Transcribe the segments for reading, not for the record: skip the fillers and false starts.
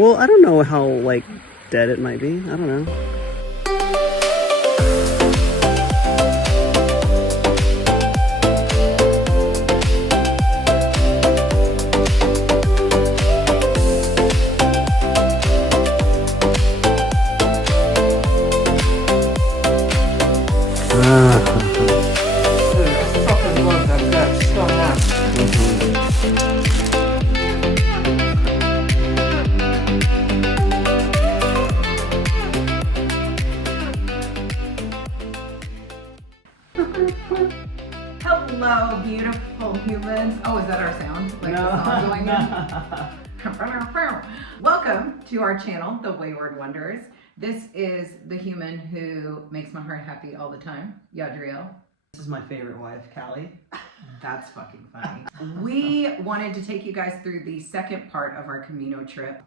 Well, I don't know how, like, dead it might be. I don't know. Hello, beautiful humans. Oh, is that our sound? Like the song going in? Welcome to our channel, The Wayward Wonders. This is the human who makes my heart happy all the time, Yadriel. This is my favorite wife, Callie. That's fucking funny. We wanted to take you guys through the second part of our Camino trip.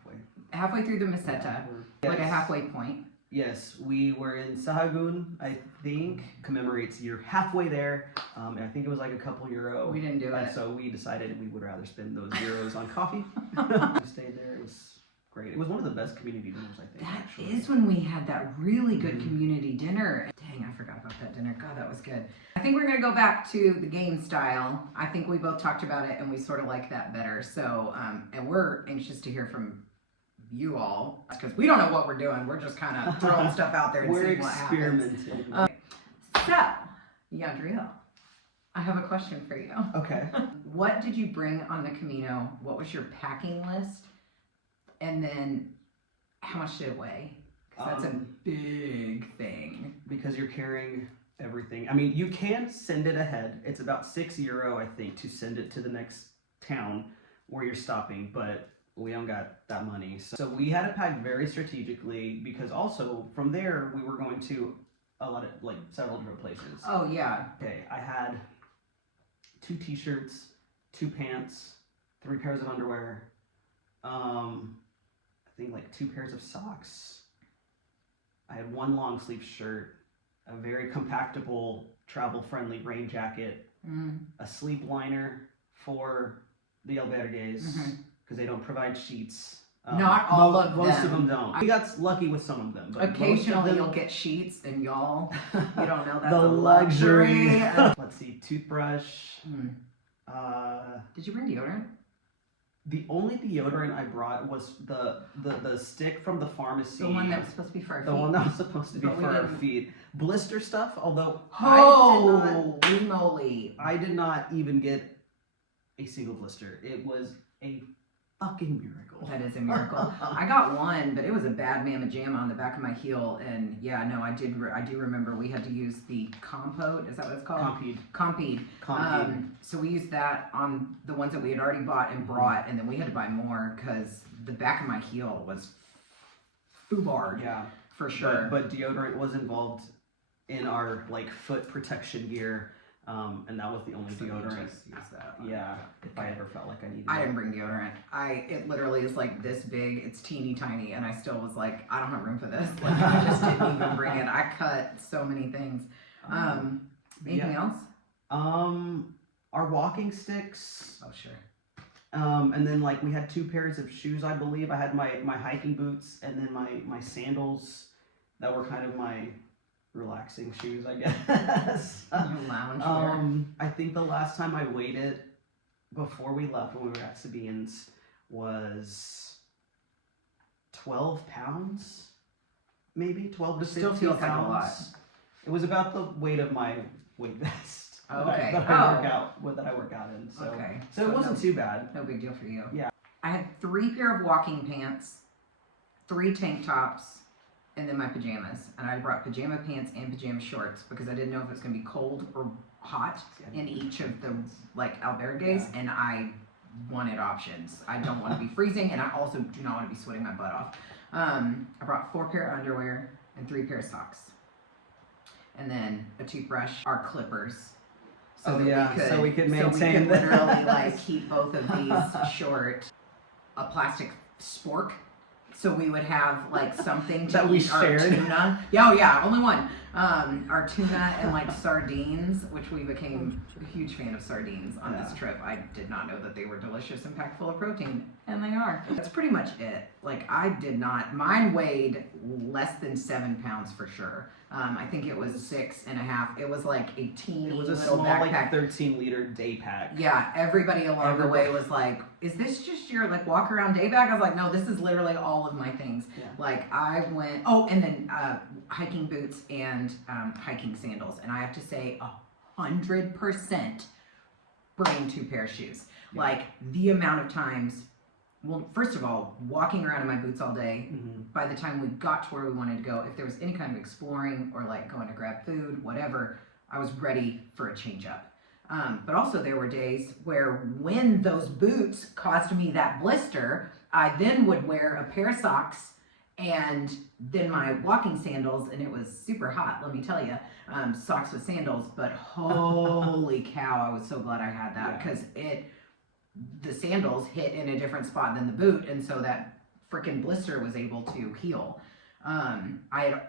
Halfway through the Meseta, like a halfway point. Yes, we were in Sahagun, I think, commemorates you're halfway there. I think it was like a couple euro. We didn't do it. So we decided we would rather spend those euros on coffee. We stayed there. It was great. It was one of the best community dinners, I think. That actually is when we had that really good community dinner. Dang, I forgot about that dinner. God, that was good. I think we're going to go back to the game style. I think we both talked about it and we sort of like that better. So, and we're anxious to hear from you all, because we don't know what we're doing. We're just kind of throwing stuff out there and seeing what happens. So, Yadriel, I have a question for you. Okay. What did you bring on the Camino? What was your packing list? And then how much did it weigh? Because that's a big thing. Because you're carrying everything. I mean, you can send it ahead. It's about €6, I think, to send it to the next town where you're stopping, but we don't got that money. So we had it packed very strategically, because also from there we were going to a lot of, like, several different places. Oh yeah. Okay, I had 2 t-shirts, 2 pants, 3 pairs of underwear, I think like 2 pairs of socks. I had 1 long sleeve shirt, a very compactable, travel friendly rain jacket, a sleep liner for the albergues, because they don't provide sheets. Not all of them. Most of them don't. We got lucky with some of them. But occasionally you'll get sheets, and y'all, you don't know that's the a luxury. Let's see, toothbrush. Did you bring deodorant? The only deodorant I brought was the stick from the pharmacy. The one that was supposed to be for our feet. The one that was supposed to be for our feet. Blister stuff, although holy moly. I did not even get a single blister. It was a fucking miracle. That is a miracle. I got one, but it was a bad mamma jamma on the back of my heel, and yeah, no, I do remember we had to use the compote. Is that what it's called? Compede. So we used that on the ones that we had already bought and brought, and then we had to buy more because the back of my heel was foobarred. Yeah, for sure. But deodorant was involved in our, like, foot protection gear. And that was the only deodorant. Use that. Yeah, if I ever felt like I needed I didn't bring deodorant. It literally is like this big. It's teeny tiny, and I still was like, I don't have room for this. Like, I just didn't even bring it. I cut so many things. Anything else? Our walking sticks. Oh sure. And then, like, we had 2 pairs of shoes, I believe. I had my hiking boots, and then my sandals that were kind of my relaxing shoes, I guess. Lounge wear. I think the last time I weighed it before we left, when we were at Sabine's, was 12 pounds, maybe 12 to 15 Still feels pounds. like a lot. It was about the weight of my weight vest. Okay. that I work out in. So, okay. So it wasn't too bad. No big deal for you. Yeah. I had 3 pair of walking pants, 3 tank tops, and then my pajamas. And I brought pajama pants and pajama shorts because I didn't know if it was going to be cold or hot in each of the, like, albergues, and I wanted options. I don't want to be freezing, and I also do not want to be sweating my butt off. I brought 4 pair of underwear and 3 pair of socks. And then a toothbrush, our clippers. So we could maintain literally, like, keep both of these short. A plastic spork So we would have like something to That we eat, our shared? tuna. Yeah, oh yeah, only one. Our tuna and like sardines, which we became a huge fan of sardines on this trip. I did not know that they were delicious and packed full of protein, and they are. That's pretty much it. Like I did not, mine weighed less than 7 pounds for sure. I think it was 6.5. It was like a teeny It was a little small, backpack. like 13-liter day pack. Yeah, everybody along the way was like, "Is this just your like walk around day bag?" I was like, "No, this is literally all of my things." Yeah. Like I went, oh, and then hiking boots and hiking sandals, and I have to say, 100% bring 2 pair of shoes. Yeah. Like the amount of times. Well, first of all, walking around in my boots all day, by the time we got to where we wanted to go, if there was any kind of exploring or like going to grab food, whatever, I was ready for a change up. But also there were days where when those boots caused me that blister, I then would wear a pair of socks and then my walking sandals, and it was super hot, let me tell you, socks with sandals, but holy cow, I was so glad I had that because the sandals hit in a different spot than the boot, and so that freaking blister was able to heal. I had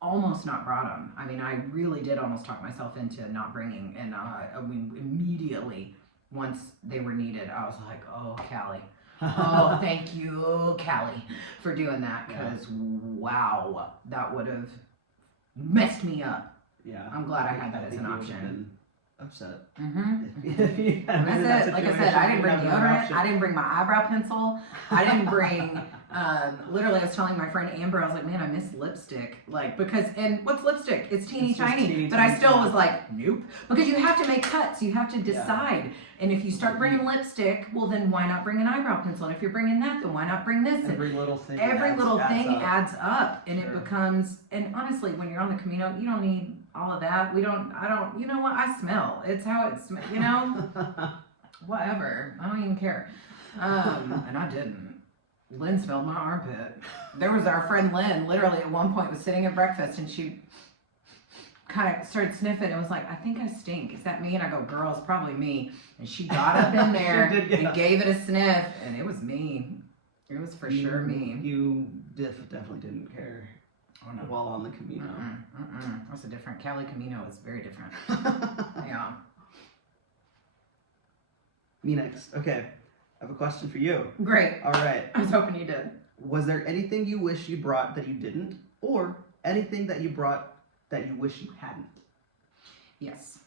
almost not brought them. I mean, I really did almost talk myself into not bringing, and I mean, immediately once they were needed, I was like, "Oh, Callie, oh, thank you, Callie, for doing that," because wow, that would have messed me up. Yeah. I'm glad I had that as an option. Upset. And that's it. Like I said, I didn't bring deodorant. I didn't bring my eyebrow pencil. I didn't bring. Literally, I was telling my friend Amber, I was like, "Man, I miss lipstick." Like and what's lipstick? It's teeny tiny. But I still was like, "Nope," because you have to make cuts. You have to decide. And if you start bringing lipstick, well, then why not bring an eyebrow pencil? And if you're bringing that, then why not bring this? Every little thing. Adds up, and it becomes. And honestly, when you're on the Camino, you don't need all of that. I don't. You know what? I smell. It's how it smells. You know. Whatever. I don't even care. And I didn't. Lynn smelled my armpit. There was our friend Lynn, literally at one point was sitting at breakfast and she kind of started sniffing and was like, "I think I stink. Is that me?" And I go, "Girl, it's probably me." And she got up in there and gave it a sniff, and it was me. It was for sure me. You definitely didn't care while on the Camino. That's a different. Callie Camino is very different. Yeah. Me next. Okay. I have a question for you. Great. All right. I was hoping you did. Was there anything you wish you brought that you didn't, or anything that you brought that you wish you hadn't? Yes.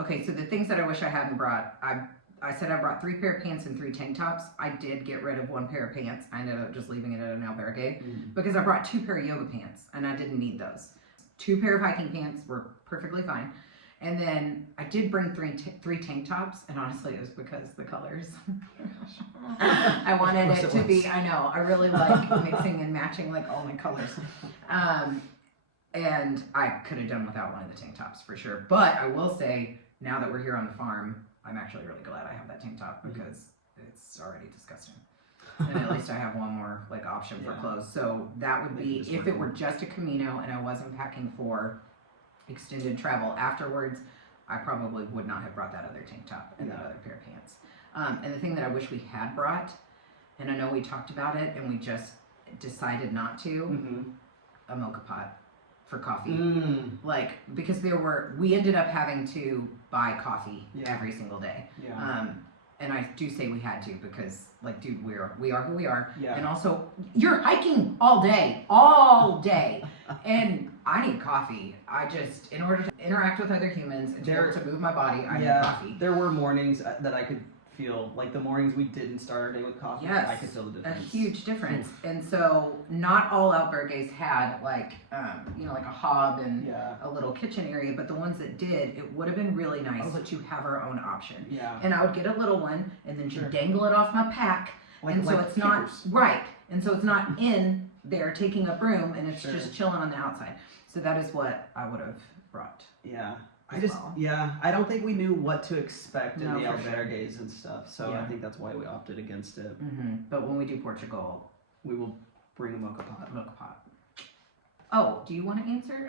Okay, so the things that I wish I hadn't brought, I said I brought 3 pair of pants and 3 tank tops. I did get rid of 1 pair of pants. I ended up just leaving it at an albergue because I brought 2 pair of yoga pants and I didn't need those. 2 pair of hiking pants were perfectly fine. And then I did bring 3 tank tops, and honestly, it was because the colors. I wanted it to be, I know, I really like mixing and matching like all my colors. And I could have done without one of the tank tops for sure. But I will say, now that we're here on the farm, I'm actually really glad I have that tank top because it's already disgusting. And at least I have one more like option for clothes. So that would be, if it were just a Camino and I wasn't packing for extended travel afterwards, I probably would not have brought that other tank top and that other pair of pants. And the thing that I wish we had brought, and I know we talked about it and we just decided not to, a mocha pot for coffee. Like, because we ended up having to buy coffee every single day. And I do say we had to because, like, dude, we are who we are. And also, you're hiking all day. And I need coffee. I just, in order to interact with other humans and to be able to move my body, I need coffee. There were mornings that I could feel, like the mornings we didn't start our day with coffee, I could feel the difference. A huge difference. And so, not all albergues had, like, like a hob and a little kitchen area, but the ones that did, it would have been really nice to have our own option. And I would get a little one and then just dangle it off my pack. And so it's not, and so it's not in there taking up room, and it's just chilling on the outside. So that is what I would have brought. I don't think we knew what to expect in the albergues and stuff, so I think that's why we opted against it. But when we do Portugal, we will bring a mocha pot. Oh, do you want to answer?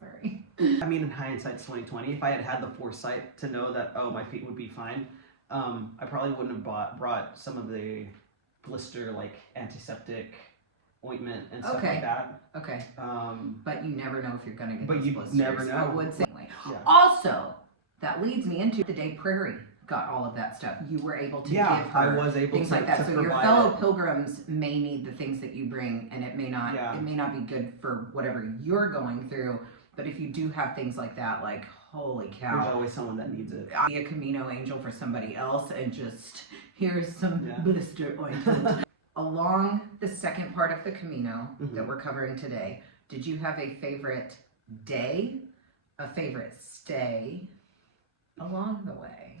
Sorry. I mean, in hindsight, 2020, if I had had the foresight to know that, my feet would be fine, I probably wouldn't have brought some of the blister, like, antiseptic ointment and stuff Okay. like that. Okay. But you never know if you're gonna get But those you blisters. never know. I would say. Yeah. Also, that leads me into the day Prairie got all of that stuff. You were able to give her I was able things to, like that. to So your provide fellow it. pilgrims may need the things that you bring, and it may not be good for whatever you're going through. But if you do have things like that, like holy cow, There's always someone that needs it. I'll be a Camino angel for somebody else, and just here's some Yeah. blister ointment. Along the second part of the Camino Mhm. that we're covering today, did you have a favorite day, a favorite stay along the way?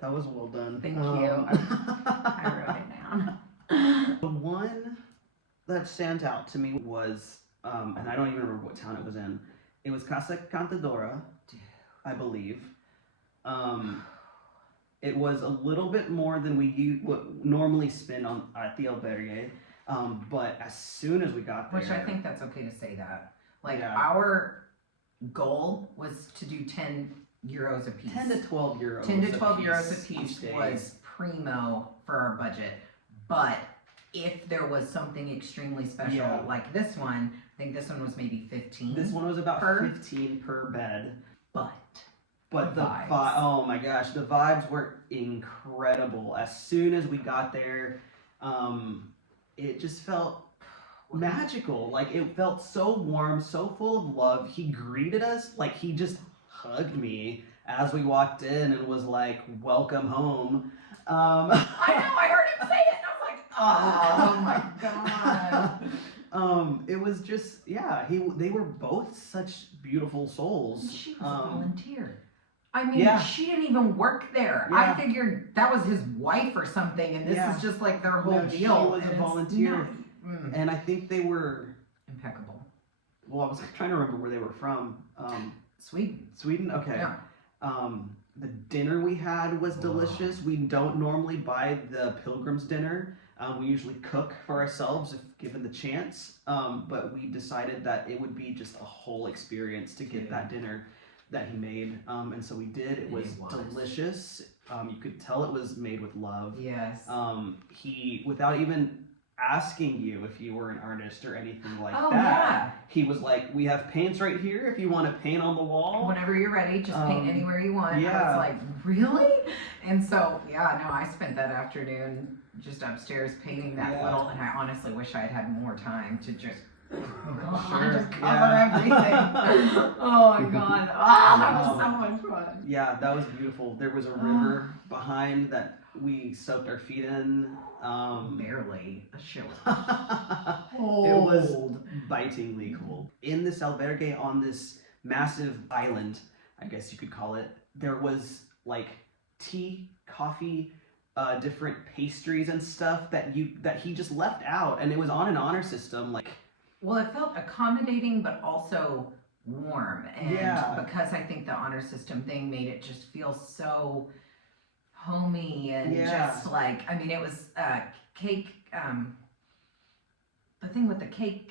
That was well done. Thank you. I wrote it down. The one that stands out to me was, and I don't even remember what town it was in. It was Casa Cantadora, I believe. It was a little bit more than we would normally spend at the albergue, but as soon as we got there, Which I think that's okay to say that. Like Yeah. our goal was to do 10 euros a piece. 10 to 12 euros. 10 to 12 euros a each piece day. was primo for our budget. But if there was something extremely special like this one, I think this one was maybe 15. This one was about per 15 per bed. But the vibes. Oh my gosh, the vibes were incredible. As soon as we got there, it just felt magical. Like it felt so warm, so full of love. He greeted us like he just hugged me as we walked in and was like, "Welcome home." I know, I heard him say it, and I was like, oh my god. It was just they were both such beautiful souls. She was a volunteer. I mean, she didn't even work there. Yeah. I figured that was his wife or something, and this is just like their whole deal. She was and a it's volunteer. not- And I think they were impeccable. Well, I was trying to remember where they were from. Sweden. Sweden? Okay. Yeah. The dinner we had was delicious. We don't normally buy the pilgrim's dinner. We usually cook for ourselves if given the chance. But we decided that it would be just a whole experience to get that dinner that he made. And so we did. It was delicious. You could tell it was made with love. Yes. He, without even asking you if you were an artist or anything like that, Yeah. he was like, "We have paints right here if you want to paint on the wall. Whenever you're ready, just paint anywhere you want." Yeah. I was like, really? And so, I spent that afternoon just upstairs painting that little, and I honestly wish I had had more time to just just cover everything. Oh my god. That was so much fun. Yeah, that was beautiful. There was a river behind that we soaked our feet in. Barely a show. It was bitingly cold. In this albergue on this massive island, I guess you could call it, there was like tea, coffee, different pastries and stuff that he just left out, and it was on an honor system. Like, well, it felt accommodating, but also warm, and because I think the honor system thing made it just feel so homey and just like, I mean, it was cake. The thing with the cake.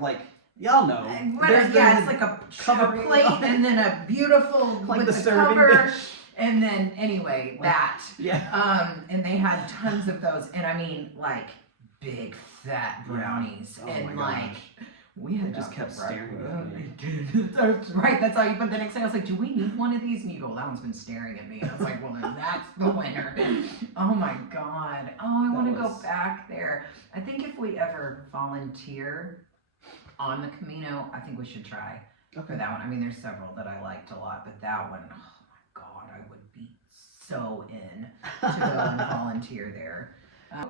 like y'all know. It's like a cover plate and then a beautiful like with the cover. dish. And then anyway, that. Yeah. And they had tons of those, and I mean like big fat brownies, and like we had just kept staring at me. That's right. That's how you. But the next day I was like, "Do we need one of these?" And you go, "That one's been staring at me." And I was like, "Well, then that's the winner." Oh my god. Oh, I want to go back there. I think if we ever volunteer on the Camino, I think we should try for that one. I mean, there's several that I liked a lot, but that one, oh my god, I would be so in to go and volunteer there.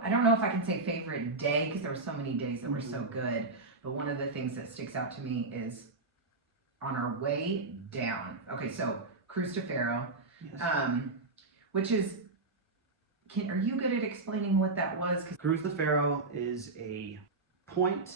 I don't know if I can say favorite day because there were so many days that were so good. But one of the things that sticks out to me is on our way down. Okay, so Cruz de Ferro, which is, are you good at explaining what that was? Cruz de Ferro is a point.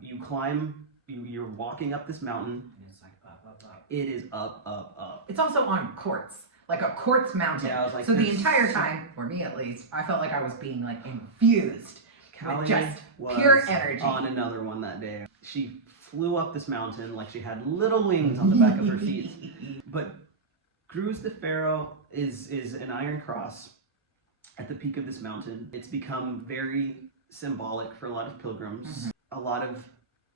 You climb. You're walking up this mountain. And it's like up. It is up. It's also on quartz, like a quartz mountain. Yeah, I was like, so the entire time, for me at least, I felt like I was being like infused Callie with just was pure energy. On another one that day. She flew up this mountain like she had little wings on the back of her feet. But Cruz de Ferro is an iron cross at the peak of this mountain. It's become very symbolic for a lot of pilgrims. A lot of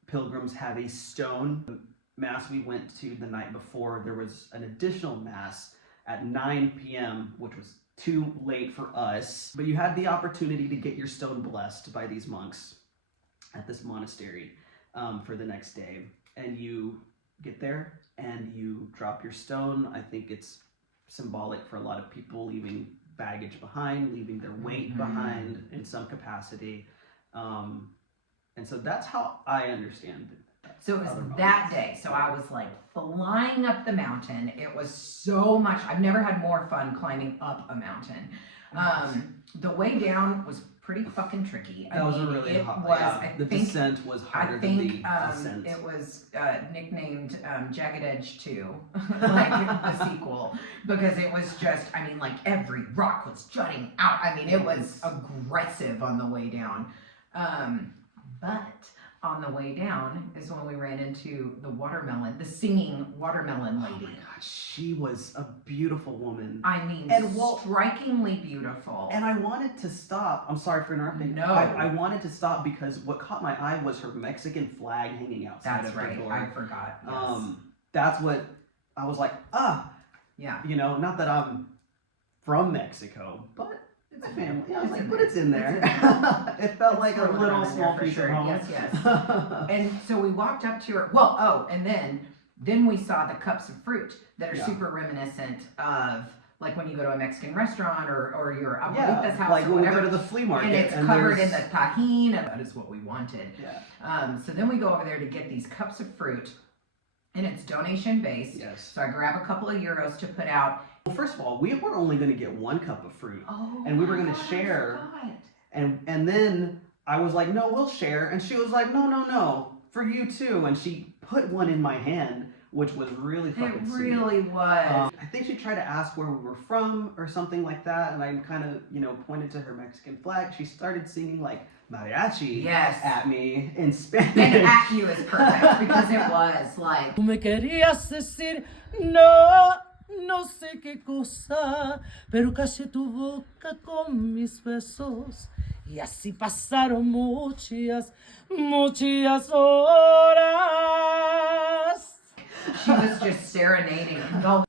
pilgrims have a stone. The mass we went to the night before, there was an additional mass at 9 p.m., which was too late for us. But you had the opportunity to get your stone blessed by these monks at this monastery for the next day. And you get there and you drop your stone. I think it's symbolic for a lot of people leaving baggage behind, leaving their weight behind in some capacity. And so that's how I understand it. So it was that day. So I was like flying up the mountain. It was so much. I've never had more fun climbing up a mountain. The way down was pretty fucking tricky. That was a really hot. Yeah, the descent was harder than the ascent. It was nicknamed Jagged Edge 2, like the sequel, because it was just, I mean, like every rock was jutting out. I mean, it was aggressive on the way down. But on the way down is when we ran into the singing watermelon lady. Oh my gosh, she was a beautiful woman. I mean, strikingly beautiful. And I wanted to stop. I'm sorry for interrupting. No. I wanted to stop because what caught my eye was her Mexican flag hanging outside of her door. I forgot. Yes. That's what I was like, yeah. You know, not that I'm from Mexico, but it's a family. Yeah, I was like, but it's in there. It felt like a little small piece of home. Yes, yes. And so we walked up to her. Well, and then we saw the cups of fruit that are super reminiscent of like when you go to a Mexican restaurant or your abuelita's house like or whatever. When we go to the flea market. And it's covered in the tajin. And that is what we wanted. Yeah. So then we go over there to get these cups of fruit. And it's donation based. Yes. So I grab a couple of euros to put out. Well, first of all, we were only going to get one cup of fruit. And we were going to share. And then I was like, no, we'll share. And she was like, no, for you too. And she put one in my hand, which was really fucking sweet. It really was. I think she tried to ask where we were from or something like that. And I kind of, pointed to her Mexican flag. She started singing like mariachi at me in Spanish. And at you is perfect because it was like. Tú me querías decir no, no sé qué cosa, pero casi tu boca con mis besos. Y así pasaron muchas horas. She was just serenading.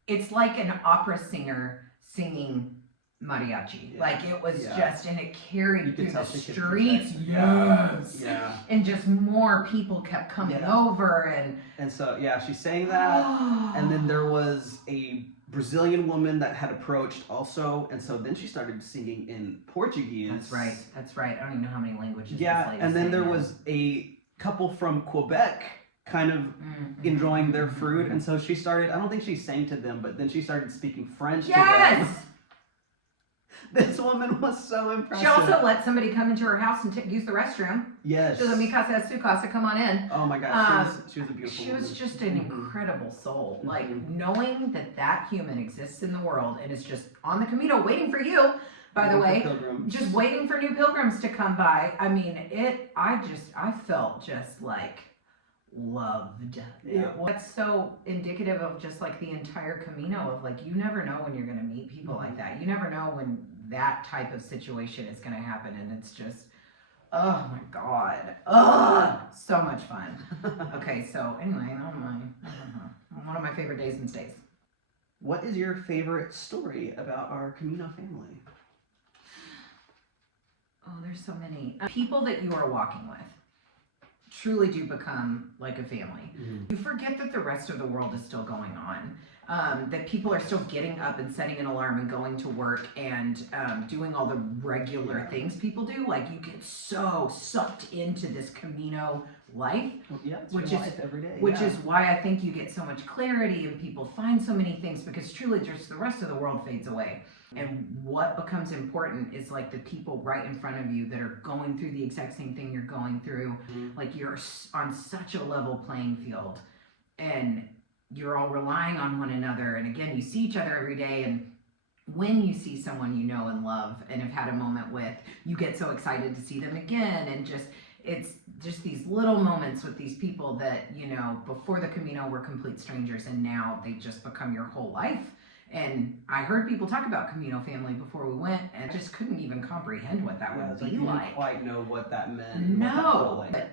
It's like an opera singer singing mariachi. Like it was just, and it carried through the streets. Yes. Yeah. And just more people kept coming over and so she sang that. And then there was a Brazilian woman that had approached also, and so then she started singing in Portuguese. That's right. I don't even know how many languages. Yeah, and then there was a couple from Quebec kind of enjoying their fruit, and so she started, I don't think she sang to them, but then she started speaking French to them. This woman was so impressive. She also let somebody come into her house and use the restroom. Yes. She was like, mi casa es su casa, come on in. Oh my gosh, she was a beautiful woman. She was just an incredible soul. Like, knowing that human exists in the world and is just on the Camino waiting for you, by the way, just waiting for new pilgrims to come by. I mean, I felt just like loved. Yeah. That's so indicative of just like the entire Camino of like, you never know when you're going to meet people like that. You never know when that type of situation is going to happen. And it's just, oh my God. So much fun. Okay. So anyway, one of my favorite days and stays. What is your favorite story about our Camino family? Oh, there's so many. People that you are walking with truly do become like a family. You forget that the rest of the world is still going on. That people are still getting up and setting an alarm and going to work and doing all the regular things people do. Like you get so sucked into this Camino life, which is every day. Which is why I think you get so much clarity and people find so many things, because truly just the rest of the world fades away. And what becomes important is like the people right in front of you that are going through the exact same thing you're going through. Like you're on such a level playing field and you're all relying on one another. And again, you see each other every day. And when you see someone you know and love and have had a moment with, you get so excited to see them again. And it's just these little moments with these people that, before the Camino were complete strangers and now they just become your whole life. And I heard people talk about Camino family before we went, and I just couldn't even comprehend what that Yeah, would it's be like you like. didn't quite know what that meant. and what that felt No, like. but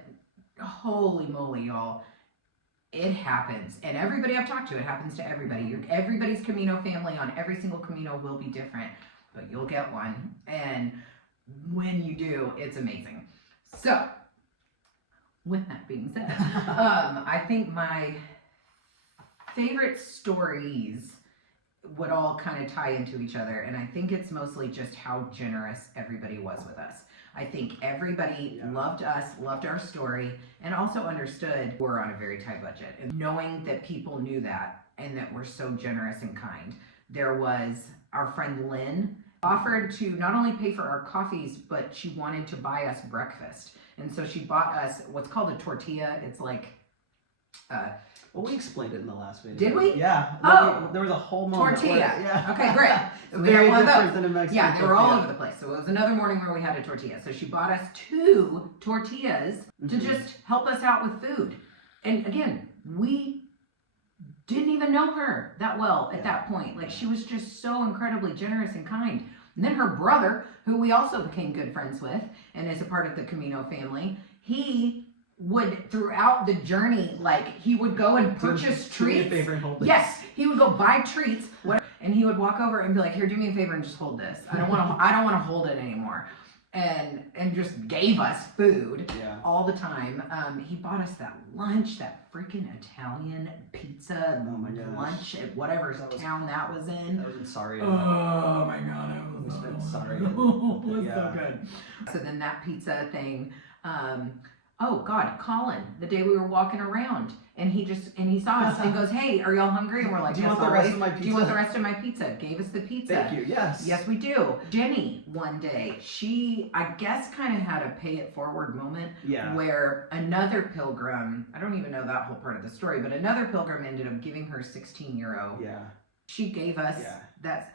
holy moly, y'all. It happens. And everybody I've talked to, it happens to everybody. Everybody's Camino family on every single Camino will be different, but you'll get one. And when you do, it's amazing. So, with that being said, I think my favorite stories would all kind of tie into each other, and I think it's mostly just how generous everybody was with us. I think everybody loved us, loved our story, and also understood we're on a very tight budget. And knowing that people knew that and that we're so generous and kind. There was our friend Lynn offered to not only pay for our coffees, but she wanted to buy us breakfast. And so she bought us what's called a tortilla. It's like well, we explained it in the last video. Did we? Yeah. Oh! There was a whole moment. Tortilla. Yeah. Okay, great. It's very We had one of different those. than a Mexican Yeah, they were all tortilla. over the place. So it was another morning where we had a tortilla. So she bought us 2 tortillas to just help us out with food. And again, we didn't even know her that well at that point. Like, she was just so incredibly generous and kind. And then her brother, who we also became good friends with and is a part of the Camino family, he would, throughout the journey, like, he would go and purchase treats. Yes, he would go buy treats, whatever, and he would walk over and be like, "Here, do me a favor and just hold this. I don't want to hold it anymore." And just gave us food all the time. He bought us that lunch, that freaking Italian pizza lunch at whatever town that was in. That was in Sorry. Oh my god, it was Sorry. It was so good. So then that pizza thing. Oh God, Colin, the day we were walking around, and he saw us and goes, "Hey, are y'all hungry?" And we're like, "Do you want the rest of my pizza?" Do you want the rest of my pizza? Gave us the pizza. Thank you. Yes. Yes, we do. Jenny, one day, she, I guess, kind of had a pay it forward moment where another pilgrim, I don't even know that whole part of the story, but another pilgrim ended up giving her 16 euro. Yeah. She gave us that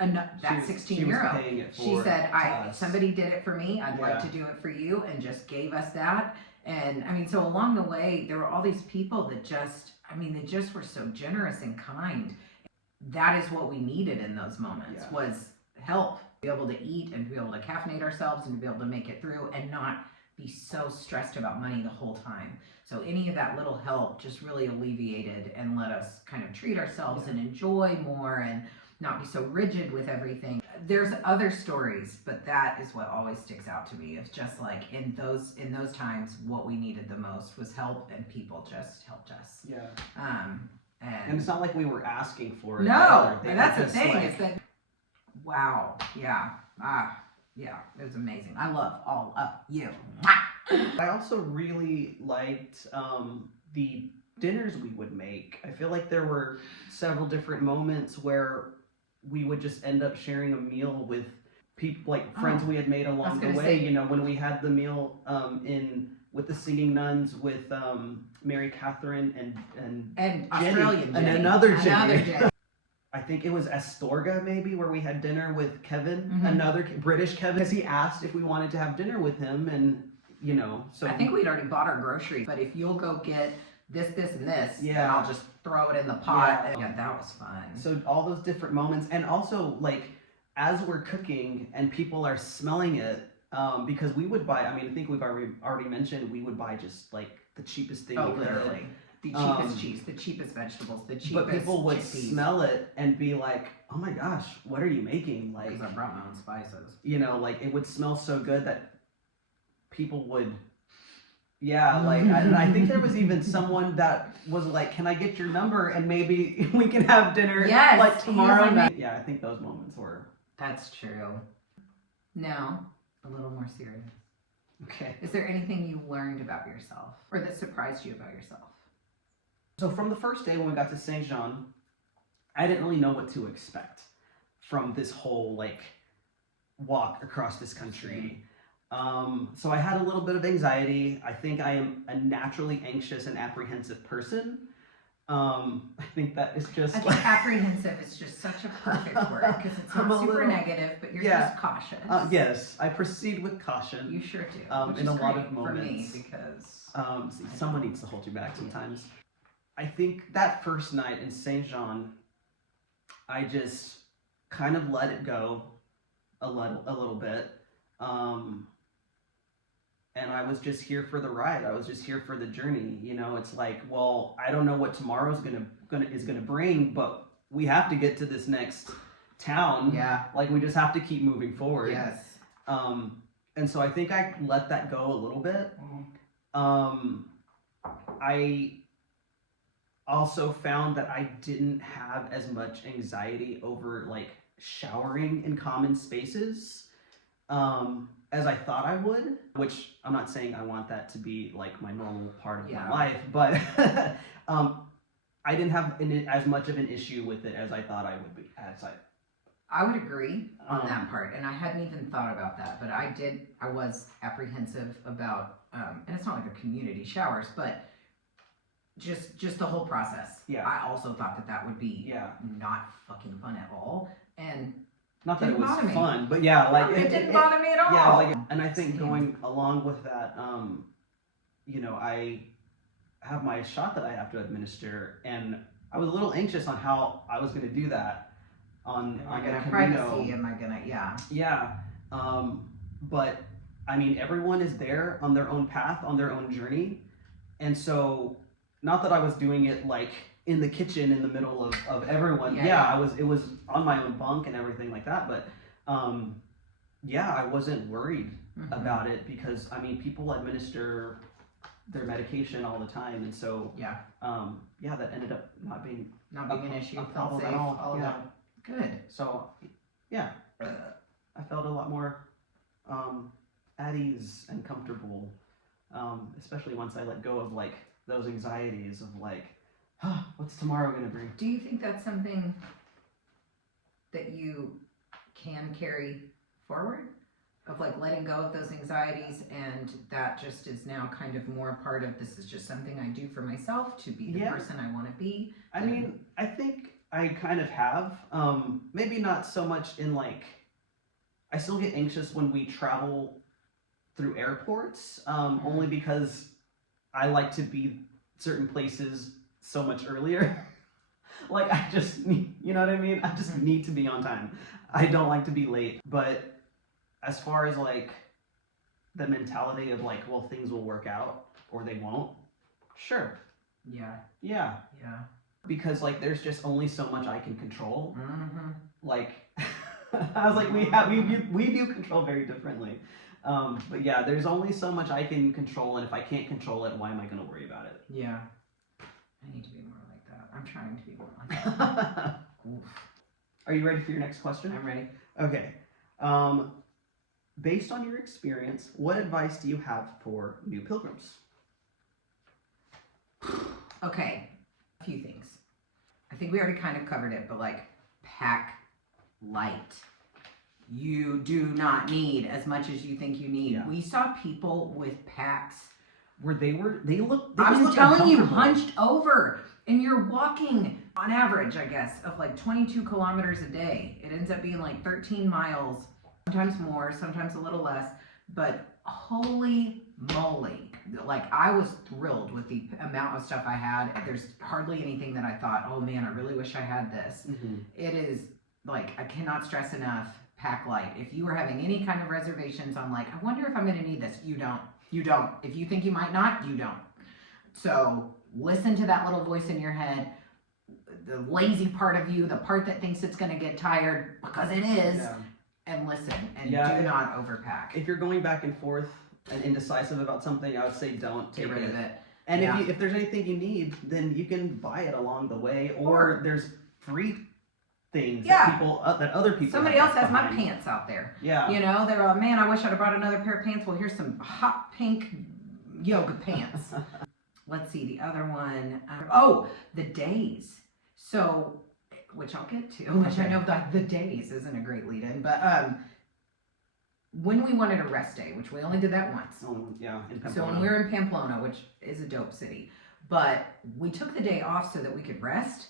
16 she was euro. paying it She said, us. somebody did it for me. I'd like to do it for you, and just gave us that. And I mean, so along the way, there were all these people that they just were so generous and kind. That is what we needed in those moments, was help, be able to eat and be able to caffeinate ourselves and to be able to make it through and not be so stressed about money the whole time. So any of that little help just really alleviated and let us kind of treat ourselves and enjoy more and not be so rigid with everything. There's other stories, but that is what always sticks out to me. It's just like in those times, what we needed the most was help, and people just helped us. Yeah. And it's not like we were asking for it. No, and that's the thing. Like, is that wow, yeah, it was amazing. I love all of you. I also really liked the dinners we would make. I feel like there were several different moments where we would just end up sharing a meal with people, like friends we had made along the way. You know, when we had the meal with the singing nuns, with Mary Catherine and Jenny, Australian Jenny. And another Jenny. I think it was Astorga maybe, where we had dinner with Kevin, another British Kevin, because he asked if we wanted to have dinner with him, and you know, so I think we'd already bought our groceries, but if you'll go get this, and this, then I'll just throw it in the pot. Yeah, that was fun. So all those different moments, and also like as we're cooking and people are smelling it, because we would buy, I think we've already mentioned, we would buy just like the cheapest thing we could. Literally. The cheapest cheese, the cheapest vegetables, the cheapest But people would chickpeas. smell it and be like, "Oh my gosh, what are you making?" Like, because I brought my own spices. You know, like it would smell so good that people would, I think there was even someone that was like, "Can I get your number and maybe we can have dinner like tomorrow night?" Yeah, I think those moments were. That's true. Now, a little more serious. Okay. Is there anything you learned about yourself or that surprised you about yourself? So from the first day when we got to Saint Jean, I didn't really know what to expect from this whole like walk across this country. So I had a little bit of anxiety. I think I am a naturally anxious and apprehensive person. I think that is just. I think apprehensive is just such a perfect word because it's not super negative, but you're just cautious. Yes, I proceed with caution. You sure do. Which in is a lot great of moments. for me because someone needs to hold you back sometimes. I think that first night in Saint Jean, I just kind of let it go a little bit. And I was just here for the ride. I was just here for the journey. You know, it's like, well, I don't know what tomorrow's gonna bring, but we have to get to this next town. Yeah. Like, we just have to keep moving forward. Yes. And so I think I let that go a little bit. I also found that I didn't have as much anxiety over like showering in common spaces as I thought I would, which I'm not saying I want that to be like my normal part of my life, but I didn't have as much of an issue with it as I thought I would be. I would agree on that part, and I hadn't even thought about that, but I was apprehensive about, and it's not like a community showers, but just the whole process. Yeah. I also thought that would be not fucking fun at all, and not that it was bother me. fun, but yeah, like it didn't bother me at all. Yeah, like, and I think going along with that, you know, I have my shot that I have to administer, and I was a little anxious on how I was going to do that on Am I the gonna Camino. privacy? Am I gonna Yeah, but I mean, everyone is there on their own path, on their own journey, and so not that I was doing it like in the kitchen in the middle of everyone. It was on my own bunk and everything like that, but I wasn't worried about it because I mean, people administer their medication all the time, and so that ended up not being an issue. a Felt problem safe. at all. All of Yeah. that. Good. So I felt a lot more at ease and comfortable, especially once I let go of like those anxieties of like, what's tomorrow gonna bring? Do you think that's something that you can carry forward? Of like letting go of those anxieties, and that just is now kind of more a part of this is just something I do for myself to be the person I want to be? I mean, I think I kind of have. Maybe not so much in like, I still get anxious when we travel through airports, only because I like to be certain places so much earlier. Like, I just need, you know what I mean? I just need to be on time. I don't like to be late. But as far as like the mentality of like, well, things will work out or they won't, sure. Yeah. Because like, there's just only so much I can control. Like, I was like, we view control very differently. But yeah, there's only so much I can control, and if I can't control it, why am I going to worry about it? Yeah. I need to be more like that. I'm trying to be more like that. Are you ready for your next question? I'm ready. Okay. Based on your experience, what advice do you have for new pilgrims? Okay. A few things. I think we already kind of covered it, but like, pack light. You do not need as much as you think you need. Yeah. We saw people with packs Where they I'm telling you, hunched over, and you're walking on average, I guess, of like 22 kilometers a day. It ends up being like 13 miles, sometimes more, sometimes a little less, but holy moly. Like, I was thrilled with the amount of stuff I had. There's hardly anything that I thought, oh man, I really wish I had this. It is like, I cannot stress enough, pack light. If you were having any kind of reservations on like, I wonder if I'm going to need this, you don't. You don't. If you think you might not, you don't. So listen to that little voice in your head, the lazy part of you, the part that thinks it's going to get tired, because it is, and listen, and do not overpack. If you're going back and forth and indecisive about something, I would say don't take Get rid of it. And if there's anything you need, then you can buy it along the way, or there's free things that other people. Somebody else has my pants out there. Yeah. You know, they're man, I wish I'd have brought another pair of pants. Well, here's some hot pink yoga pants. Let's see the other one. The days. So, which I'll get to, which I know that the days isn't a great lead-in, but when we wanted a rest day, which we only did that once. In Pamplona. So when we were in Pamplona, which is a dope city, but we took the day off so that we could rest.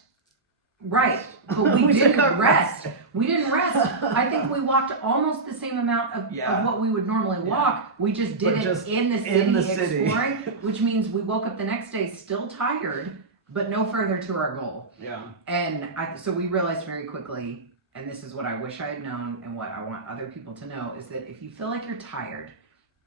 Right, but we didn't rest. We didn't rest. I think we walked almost the same amount of what we would normally walk. We just did it in the city exploring, which means we woke up the next day still tired, but no further to our goal. Yeah. And so we realized very quickly, and this is what I wish I had known and what I want other people to know, is that if you feel like you're tired,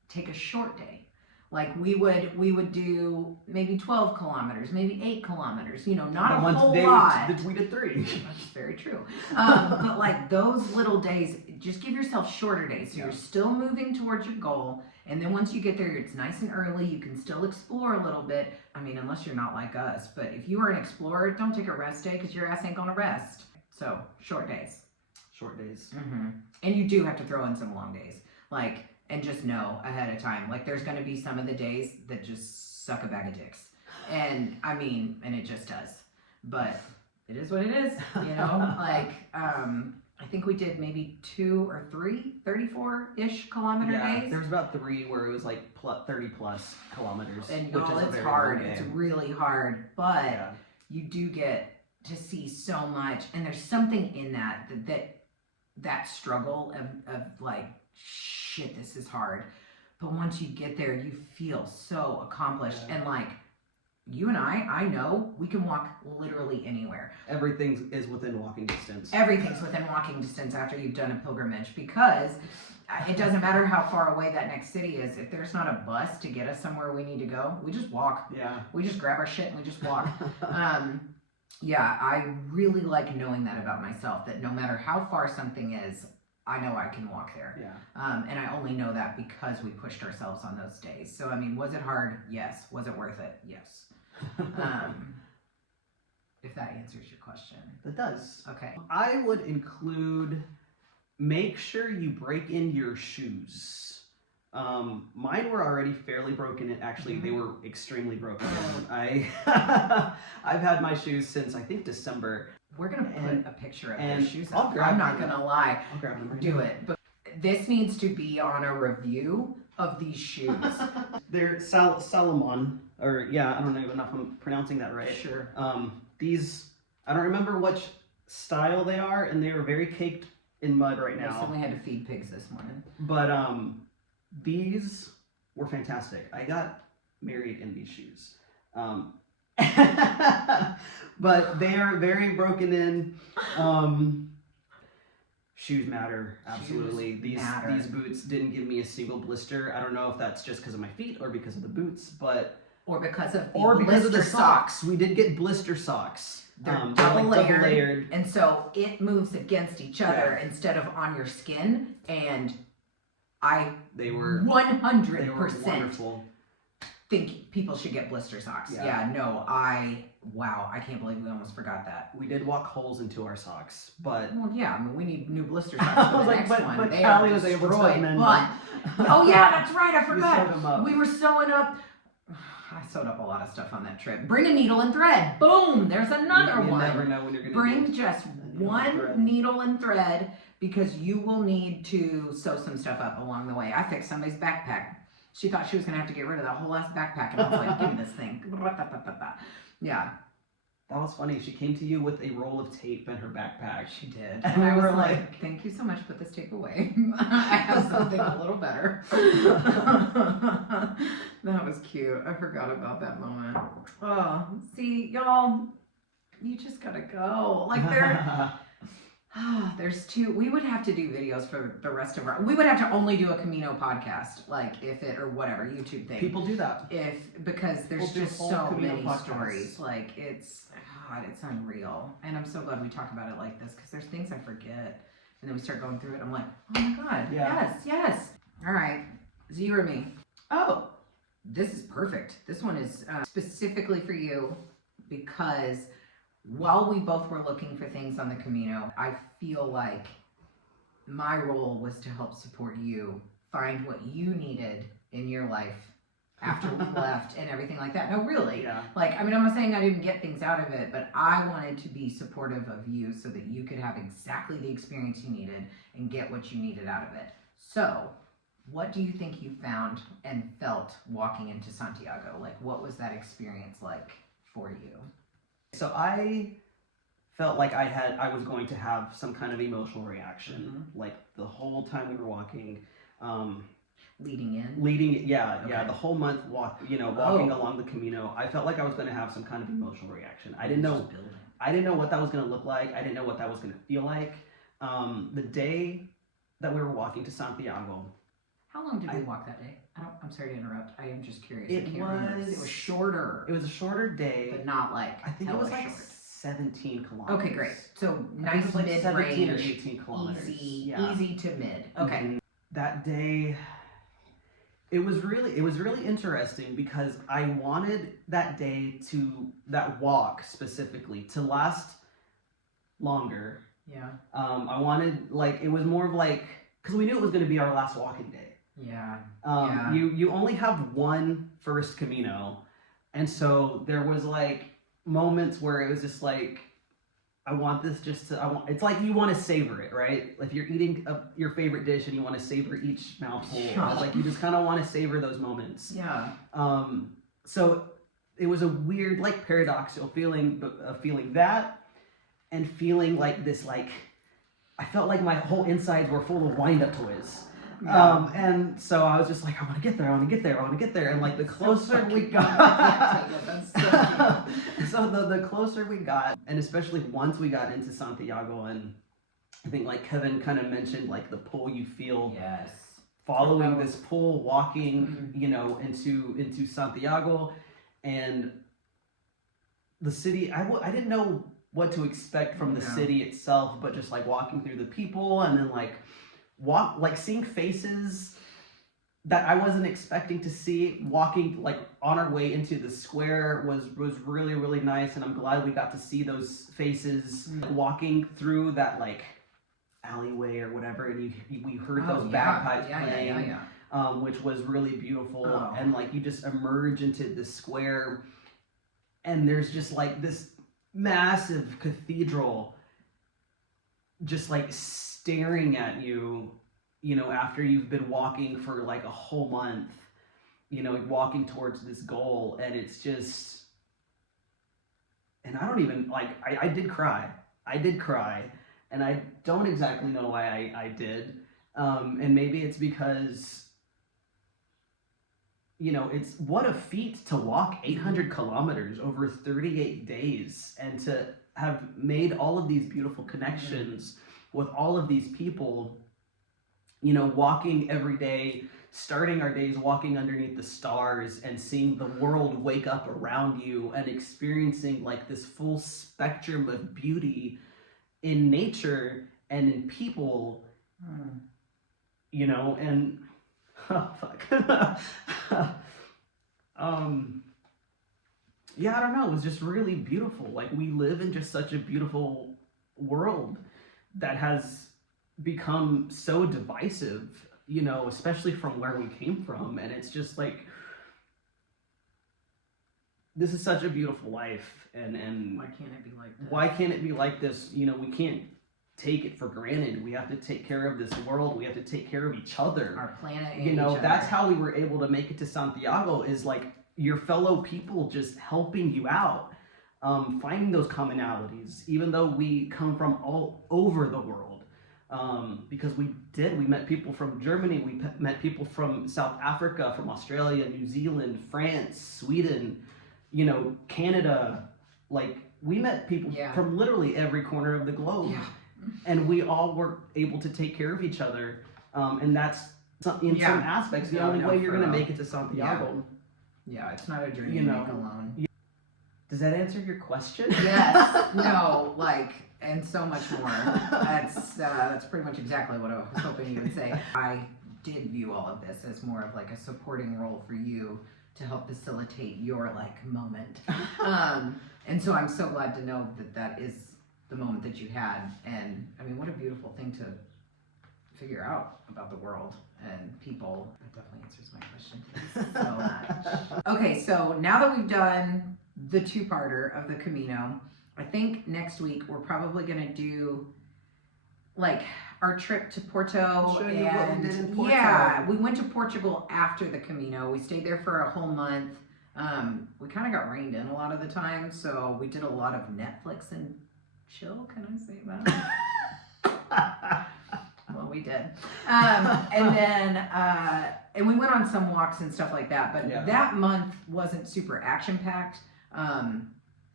take a short day. Like we would do maybe 12 kilometers, maybe 8 kilometers, you know, not a whole lot. We did 3. That's very true. But like those little days, just give yourself shorter days. So you're still moving towards your goal. And then once you get there, it's nice and early. You can still explore a little bit. I mean, unless you're not like us. But if you are an explorer, don't take a rest day because your ass ain't going to rest. So short days. Short days. Mm-hmm. And you do have to throw in some long days. Like, and just know ahead of time, like there's going to be some of the days that just suck a bag of dicks. And I mean, and it just does. But it is what it is, you know? Like, I think we did maybe 2 or 3 34-ish kilometer days. There was about 3 where it was like 30 plus kilometers. And which y'all, is a it's very hard. long It's game. really hard. But you do get to see so much. And there's something in that struggle of like, shit, this is hard. But once you get there, you feel so accomplished. And like, you and I know we can walk literally anywhere. Everything is within walking distance. Everything's within walking distance after you've done a pilgrimage, because it doesn't matter how far away that next city is. If there's not a bus to get us somewhere we need to go, we just walk. Yeah. We just grab our shit and we just walk. Yeah, I really like knowing that about myself, that no matter how far something is, I know I can walk there. Yeah. And I only know that because we pushed ourselves on those days. So, I mean, was it hard? Yes. Was it worth it? Yes. If that answers your question. It does. Okay. I would include, make sure you break in your shoes. Mine were already fairly broken in. Actually, they were extremely broken in. I've had my shoes since I think December. We're going to put a picture of their shoes I'll up. grab I'm not them. going to lie. I'll grab them right Do now. it. But this needs to be on a review of these shoes. They're Salomon, or yeah, I don't even know if I'm pronouncing that right. Sure. These, I don't remember which style they are, and they are very caked in mud right So now. we had to feed pigs this morning. But these were fantastic. I got married in these shoes. But they are very broken in. Shoes matter, absolutely. Shoes These matter. these boots didn't give me a single blister. I don't know if that's just because of my feet or because of the boots, but Or because of the because of the blister socks. We did get blister socks. They're They're double like layered. And so it moves against each other Yeah. instead of on your skin. And They were 100% wonderful. think people should get blister socks. Yeah. Wow, I can't believe we almost forgot that. We did walk holes into our socks, but Well, yeah, I mean, we need new blister I socks for was the like, next one. but They Callie are was able to destroyed. amend But, them. oh yeah, that's right, I You forgot. sewed them up. We were sewing up. I sewed up a lot of stuff on that trip. Bring a needle and thread. Boom, there's another You one. never know when you're gonna Bring need just a needle and one thread. needle and thread, because you will need to sew some stuff up along the way. I fixed somebody's backpack. She thought she was gonna have to get rid of that whole ass backpack, and I was like, give me this thing. Yeah, That was funny. She came to you with a roll of tape in her backpack. she did. And And I we was were like, like- thank you so much, put this tape away. I have something a little better. That was cute. I forgot about that moment. Oh, see, y'all, you just gotta go. Like, there's two. We would have to do videos for the rest of our. We would have to only do a Camino podcast, like if it or whatever YouTube thing. People do that. Because there's We'll do just whole so Camino many podcasts. stories. Like it's unreal. And I'm so glad we talk about it like this, because there's things I forget, and then we start going through it. I'm like, oh my god, Yeah. yes. All right, Z or me. Oh, this is perfect. This one is specifically for you, because while we both were looking for things on the Camino, I feel like my role was to help support you find what you needed in your life after we left and everything like that. No, really. Yeah. Like, I mean, I'm not saying I didn't get things out of it, but I wanted to be supportive of you so that you could have exactly the experience you needed and get what you needed out of it. So, what do you think you found and felt walking into Santiago? Like, what was that experience like for you? So I felt like I was going to have some kind of emotional reaction, like the whole time we were walking. Leading in? Yeah, the whole month walking along the Camino, I felt like I was going to have some kind of emotional reaction. I didn't know what that was going to look like. I didn't know what that was going to feel like. The day that we were walking to Santiago, How long did we walk that day? I'm sorry to interrupt. I am just curious. It I can't remember. was- It was shorter, it was a shorter day. but not like I think it hella was like short. 17 kilometers. Okay, great. So I think it nice was like 17 or mid-range, 18 kilometers. easy, Yeah. easy to mid. Okay. Mhm. That day, it was really interesting because I wanted that day that walk specifically to last longer. Yeah. I wanted, like, it was more of like, because we knew it was going to be our last walking day. Yeah. You only have one first Camino, and so there was like moments where it was just like, I want this just to, it's like you want to savor it, right? If you're eating your favorite dish and you want to savor each mouthful, Yeah. like you just kind of want to savor those moments. Yeah. So it was a weird, like, paradoxical feeling, of feeling that and feeling like this, like, I felt like my whole insides were full of wind-up toys. Yeah. And so I was just like, I want to get there, I want to get there, I want to get there. And like the closer we I got, can't take it. That's so cute. so the closer we got, and especially once we got into Santiago, and I think like Kevin kind of mentioned, like the pull you feel Yes. following this pull, walking, Mhm. you know, into Santiago, and the city. I didn't know what to expect from the No. city itself, but just like walking through the people, and then like seeing faces that I wasn't expecting to see, walking like on our way into the square was really, really nice, and I'm glad we got to see those faces. Mm. Walking through that like alleyway or whatever, and we heard those bagpipes playing, which was really beautiful. Oh. And like you just emerge into the square, and there's just like this massive cathedral just like staring at you, you know, after you've been walking for like a whole month, you know, walking towards this goal. And it's just, and I don't even like, I did cry, and I don't exactly know why I did. And maybe it's because, you know, it's what a feat to walk 800 kilometers over 38 days and to have made all of these beautiful connections with all of these people, you know, walking every day, starting our days walking underneath the stars and seeing the world wake up around you and experiencing like this full spectrum of beauty in nature and in people, you know, and oh, fuck. Yeah, I don't know. It was just really beautiful. Like, we live in just such a beautiful world that has become so divisive, you know, especially from where we came from. And it's just like, this is such a beautiful life. And Why can't it be like this? why can't it be like this? You know, we can't take it for granted. We have to take care of this world. We have to take care of each other. Our planet and You know, each that's other. how we were able to make it to Santiago, is like your fellow people just helping you out, finding those commonalities, even though we come from all over the world. Because we met people from Germany, we met people from South Africa, from Australia, New Zealand, France, Sweden, you know, Canada. Like, we met people from literally every corner of the globe. Yeah. And we all were able to take care of each other. And that's, in some aspects, the only way you're going to make it to Santiago. Yeah, it's not a journey You you know. make alone. Does that answer your question? Yes. No, like, and so much more. That's pretty much exactly what I was hoping you would say. I did view all of this as more of like a supporting role for you to help facilitate your like moment. And so I'm so glad to know that that is the moment that you had. And I mean, what a beautiful thing to figure out about the world and people. That definitely answers my question. Thanks so much. Okay, so now that we've done the two-parter of the Camino, I think next week we're probably gonna do like our trip to Porto. Show you what we did in Porto. Yeah, we went to Portugal after the Camino. We stayed there for a whole month. We kind of got rained in a lot of the time, so we did a lot of Netflix and chill. Can I say that? Well, we did. And then, and we went on some walks and stuff like that, but that month wasn't super action-packed.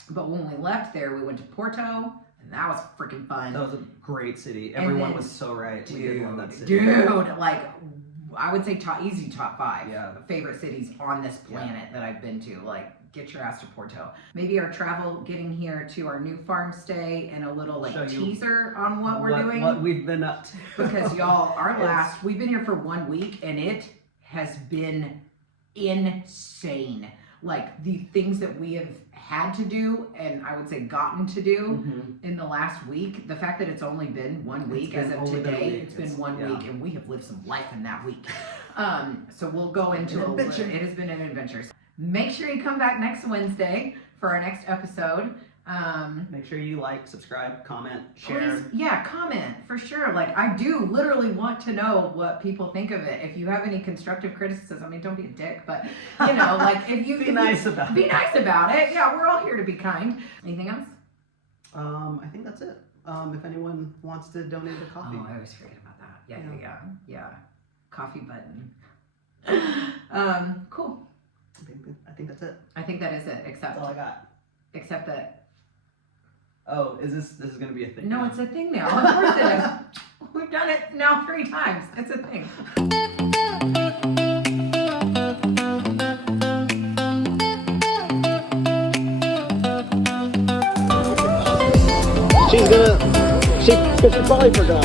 But when we left there, we went to Porto, and that was freaking fun. That was a great city. Everyone was so right. We did love that city. Dude, like I would say easy top 5 Yeah. favorite cities on this planet that I've been to. Like, get your ass to Porto. Maybe our travel getting here to our new farm stay and a little like Show you teaser on what we're doing. What we've been up to. Because y'all, we've been here for 1 week and it has been insane. Like the things that we have had to do and I would say gotten to do in the last week. The fact that it's only been 1 week as of today, it's been 1 week and we have lived some life in that week. So we'll go into it has been an adventure. Make sure you come back next Wednesday for our next episode. Make sure you like, subscribe, comment, share. Please, comment for sure. Like I do literally want to know what people think of it. If you have any constructive criticism, I mean, don't be a dick, but like if you be nice about it. Yeah, we're all here to be kind. Anything else? I think that's it. If anyone wants to donate a coffee. Oh, I always forget about that. Yeah. Coffee button. Cool. I think that's it. I think that is it. Except That's all I got. Except that. Oh, this is gonna be a thing? No, now? it's a thing now. Of course it is. We've done it now 3 times. It's a thing. She probably forgot.